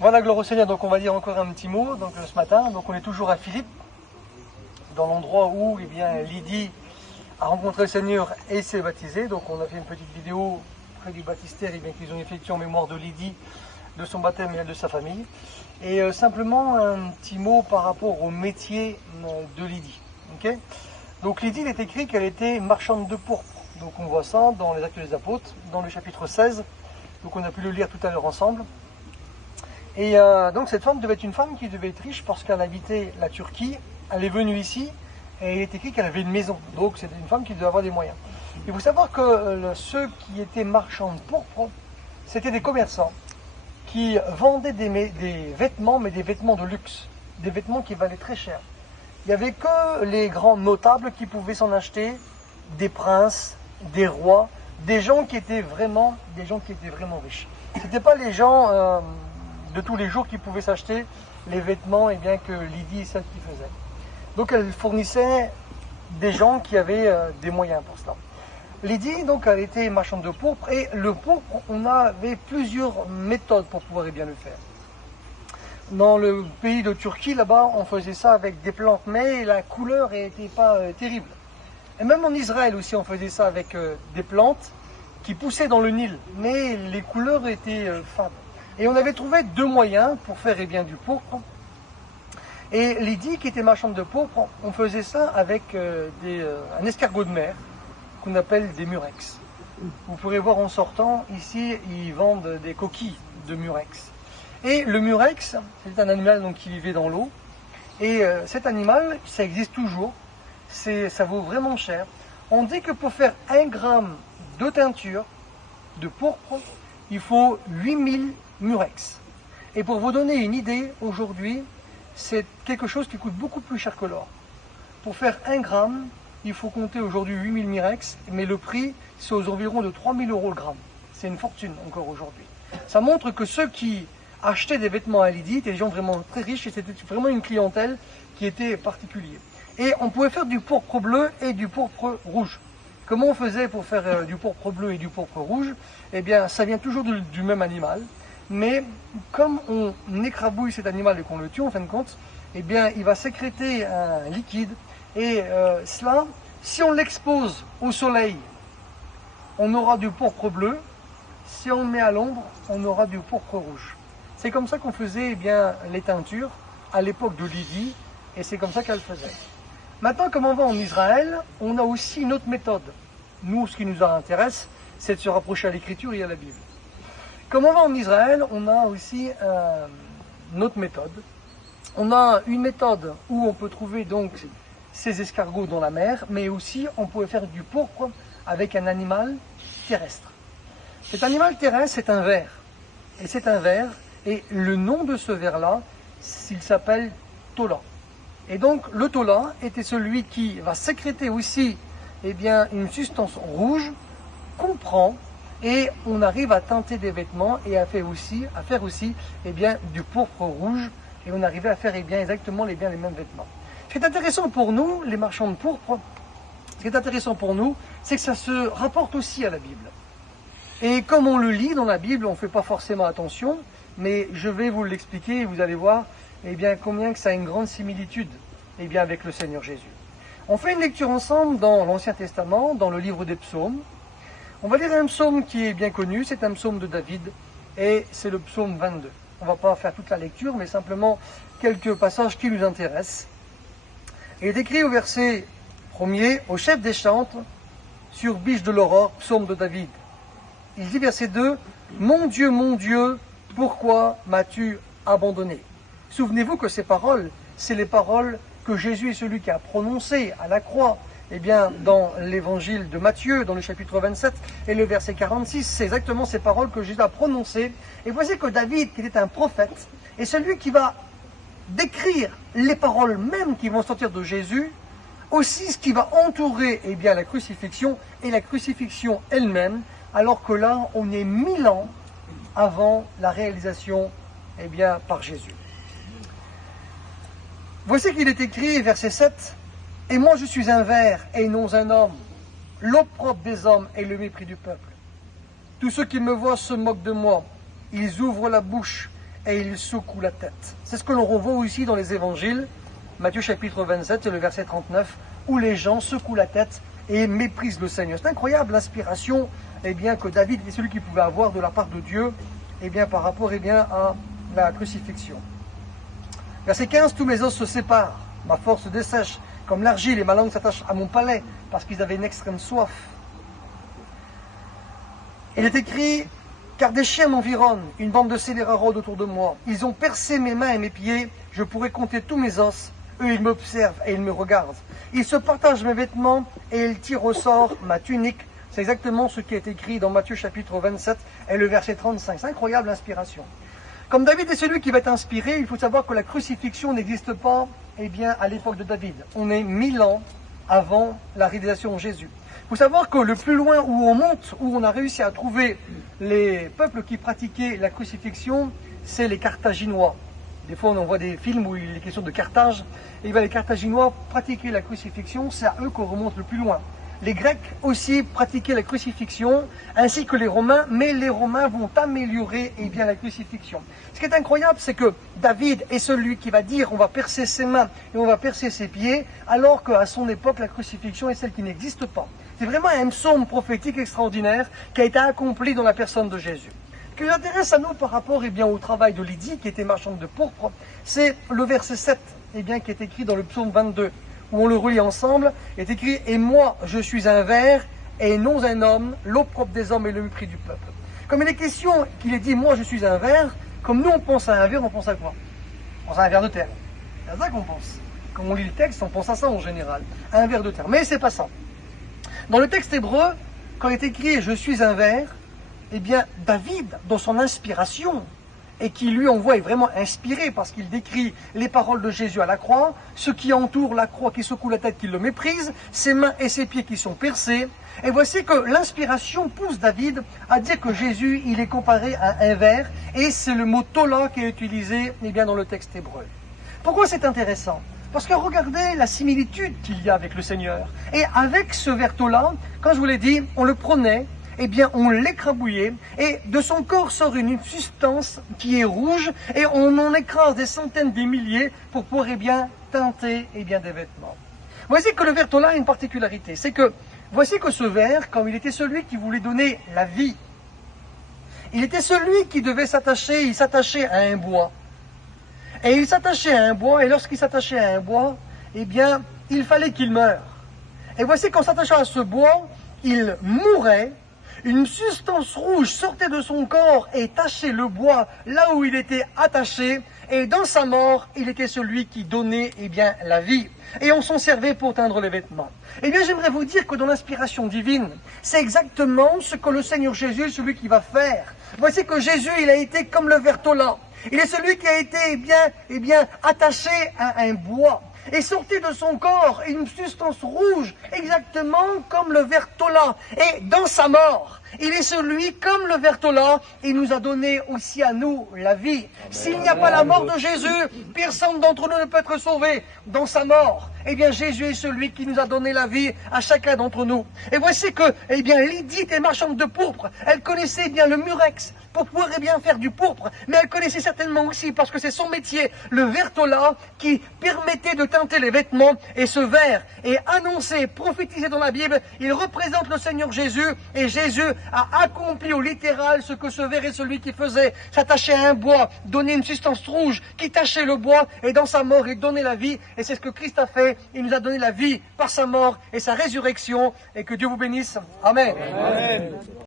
Voilà, gloire au Seigneur. Donc on va dire encore un petit mot donc, ce matin. Donc on est toujours à Philippe, dans l'endroit où Lydie a rencontré le Seigneur et s'est baptisée. Donc on a fait une petite vidéo près du baptistère qu'ils ont effectué en mémoire de Lydie, de son baptême et de sa famille. Et simplement un petit mot par rapport au métier de Lydie. Okay, donc Lydie, il est écrit qu'elle était marchande de pourpre. Donc on voit ça dans les Actes des Apôtres, dans le chapitre 16. Donc on a pu le lire tout à l'heure ensemble. Et donc cette femme devait être une femme qui devait être riche parce qu'elle habitait la Turquie. Elle est venue ici et il est écrit qu'elle avait une maison. Donc c'était une femme qui devait avoir des moyens. Il faut savoir que ceux qui étaient marchands de pourpre, c'était des commerçants qui vendaient des vêtements, mais des vêtements de luxe. Des vêtements qui valaient très cher. Il n'y avait que les grands notables qui pouvaient s'en acheter, des princes, des rois, des gens qui étaient vraiment riches. Ce n'étaient pas les gens de tous les jours qui pouvaient s'acheter les vêtements que Lydie et celle qui faisait. Donc elle fournissait des gens qui avaient des moyens pour cela. Lydie, donc, elle était marchande de pourpre, et le pourpre, on avait plusieurs méthodes pour pouvoir bien le faire. Dans le pays de Turquie, là-bas, on faisait ça avec des plantes, mais la couleur n'était pas terrible. Et même en Israël aussi, on faisait ça avec des plantes qui poussaient dans le Nil, mais les couleurs étaient fades. Et on avait trouvé deux moyens pour faire du pourpre. Et Lydie, qui était marchande de pourpre, on faisait ça avec un escargot de mer, qu'on appelle des murex. Vous pourrez voir en sortant, ici, ils vendent des coquilles de murex. Et le murex, c'est un animal donc, qui vivait dans l'eau. Et cet animal, ça existe toujours. Ça vaut vraiment cher. On dit que pour faire 1 gramme de teinture de pourpre, il faut 8000 murex. Et pour vous donner une idée, aujourd'hui, c'est quelque chose qui coûte beaucoup plus cher que l'or. Pour faire 1 gramme, il faut compter aujourd'hui 8000 murex, mais le prix, c'est aux environs de 3000 € le gramme. C'est une fortune encore aujourd'hui. Ça montre que ceux qui achetaient des vêtements à Lydie étaient des gens vraiment très riches et c'était vraiment une clientèle qui était particulière. Et on pouvait faire du pourpre bleu et du pourpre rouge. Comment on faisait pour faire du pourpre bleu et du pourpre rouge? Eh bien, ça vient toujours du même animal, mais comme on écrabouille cet animal et qu'on le tue en fin de compte, eh bien, il va sécréter un liquide. Et cela, si on l'expose au soleil, on aura du pourpre bleu. Si on le met à l'ombre, on aura du pourpre rouge. C'est comme ça qu'on faisait les teintures à l'époque de Lydie, et c'est comme ça qu'elle faisait. Maintenant, comme on va en Israël, on a aussi une autre méthode. Nous, ce qui nous intéresse, c'est de se rapprocher à l'Écriture et à la Bible. Comme on va en Israël, on a aussi une autre méthode. On a une méthode où on peut trouver donc ces escargots dans la mer, mais aussi on pouvait faire du pourpre avec un animal terrestre. Cet animal terrestre, c'est un ver. Et c'est un ver, et le nom de ce ver-là, il s'appelle Tola. Et donc le Tola était celui qui va sécréter aussi une substance rouge qu'on prend, et on arrive à teinter des vêtements et à faire aussi du pourpre rouge, et on arrivait à faire exactement les mêmes vêtements. Ce qui est intéressant pour nous, les marchands de pourpre, c'est que ça se rapporte aussi à la Bible. Et comme on le lit dans la Bible, on ne fait pas forcément attention, mais je vais vous l'expliquer et vous allez voir combien que ça a une grande similitude avec le Seigneur Jésus. On fait une lecture ensemble dans l'Ancien Testament, dans le livre des psaumes. On va lire un psaume qui est bien connu, c'est un psaume de David, et c'est le psaume 22. On ne va pas faire toute la lecture, mais simplement quelques passages qui nous intéressent. Il est écrit au verset 1er, au chef des chantres, sur biche de l'aurore, psaume de David. Il dit verset 2, « Mon Dieu, pourquoi m'as-tu abandonné ?» Souvenez-vous que ces paroles, c'est les paroles que Jésus est celui qui a prononcées à la croix, dans l'évangile de Matthieu, dans le chapitre 27 et le verset 46, c'est exactement ces paroles que Jésus a prononcées. Et voici que David, qui était un prophète, est celui qui va décrire les paroles mêmes qui vont sortir de Jésus, aussi ce qui va entourer la crucifixion, et la crucifixion elle-même, alors que là, on est 1000 ans avant la réalisation par Jésus. Voici qu'il est écrit, verset 7, « Et moi je suis un ver et non un homme, l'opprobre des hommes et le mépris du peuple. Tous ceux qui me voient se moquent de moi, ils ouvrent la bouche et il secoue la tête. C'est ce que l'on revoit aussi dans les évangiles, Matthieu chapitre 27, c'est le verset 39, où les gens secouent la tête et méprisent le Seigneur. C'est incroyable l'inspiration que David est celui qui pouvait avoir de la part de Dieu par rapport à la crucifixion. Verset 15, tous mes os se séparent, ma force se dessèche comme l'argile et ma langue s'attache à mon palais parce qu'ils avaient une extrême soif. Il est écrit, car des chiens m'environnent, une bande de scélérats rôde autour de moi. Ils ont percé mes mains et mes pieds, je pourrais compter tous mes os. Eux, ils m'observent et ils me regardent. Ils se partagent mes vêtements et ils tirent au sort ma tunique. C'est exactement ce qui est écrit dans Matthieu chapitre 27 et le verset 35. C'est incroyable l'inspiration. Comme David est celui qui va être inspiré, il faut savoir que la crucifixion n'existe pas à l'époque de David. On est 1000 ans avant la réalisation de Jésus. Il faut savoir que le plus loin où on monte, où on a réussi à trouver les peuples qui pratiquaient la crucifixion, c'est les Carthaginois. Des fois, on voit des films où il est question de Carthage. Et les Carthaginois pratiquaient la crucifixion, c'est à eux qu'on remonte le plus loin. Les Grecs aussi pratiquaient la crucifixion, ainsi que les Romains, mais les Romains vont améliorer la crucifixion. Ce qui est incroyable, c'est que David est celui qui va dire on va percer ses mains et on va percer ses pieds, alors qu'à son époque, la crucifixion est celle qui n'existe pas. C'est vraiment un psaume prophétique extraordinaire qui a été accompli dans la personne de Jésus. Ce qui nous intéresse à nous par rapport au travail de Lydie, qui était marchande de pourpre, c'est le verset 7, qui est écrit dans le psaume 22, où on le relit ensemble, est écrit « Et moi, je suis un ver, et non un homme, l'opprobre des hommes et le mépris du peuple. » Comme il est question qu'il ait dit « Moi, je suis un ver », comme nous, on pense à un ver, on pense à quoi? On pense à un ver de terre. C'est à ça qu'on pense. Quand on lit le texte, on pense à ça en général. Un ver de terre. Mais c'est pas ça. Dans le texte hébreu, quand il est écrit « Je suis un ver », David, dans son inspiration, et qui lui envoie est vraiment inspiré parce qu'il décrit les paroles de Jésus à la croix, ce qui entoure la croix qui secoue la tête, qui le méprise, ses mains et ses pieds qui sont percés. Et voici que l'inspiration pousse David à dire que Jésus, il est comparé à un ver, et c'est le mot tola qui est utilisé dans le texte hébreu. Pourquoi c'est intéressant? Parce que regardez la similitude qu'il y a avec le Seigneur. Et avec ce ver tola, quand je vous l'ai dit, on le prenait, on l'écrabouillait, et de son corps sort une substance qui est rouge, et on en écrase des centaines, des milliers, pour pouvoir teinter des vêtements. Voici que le ver tola a une particularité, c'est que, voici que ce ver, comme il était celui qui voulait donner la vie, il était celui qui devait s'attacher, il s'attachait à un bois. Et il s'attachait à un bois, et lorsqu'il s'attachait à un bois, il fallait qu'il meure. Et voici qu'en s'attachant à ce bois, il mourait. Une substance rouge sortait de son corps et tachait le bois là où il était attaché. Et dans sa mort, il était celui qui donnait la vie. Et on s'en servait pour teindre les vêtements. J'aimerais vous dire que dans l'inspiration divine, c'est exactement ce que le Seigneur Jésus est celui qui va faire. Voici que Jésus, il a été comme le ver tola. Il est celui qui a été attaché à un bois. Et sortait de son corps une substance rouge, exactement comme le ver tola. Et dans sa mort, il est celui, comme le ver tola, il nous a donné aussi à nous la vie. S'il n'y a pas la mort de Jésus, personne d'entre nous ne peut être sauvé. Dans sa mort, Jésus est celui qui nous a donné la vie à chacun d'entre nous. Et voici que, Lydie était marchande de pourpre. Elle connaissait le murex pour pouvoir faire du pourpre. Mais elle connaissait certainement aussi, parce que c'est son métier, le ver tola, qui permettait de teinter les vêtements. Et ce ver est annoncé, prophétisé dans la Bible. Il représente le Seigneur Jésus. Et Jésus a accompli au littéral ce que ce ver est celui qui faisait. S'attacher à un bois, donner une substance rouge qui tachait le bois. Et dans sa mort, il donnait la vie. Et c'est ce que Christ a fait. Il nous a donné la vie par sa mort et sa résurrection. Et que Dieu vous bénisse. Amen. Amen.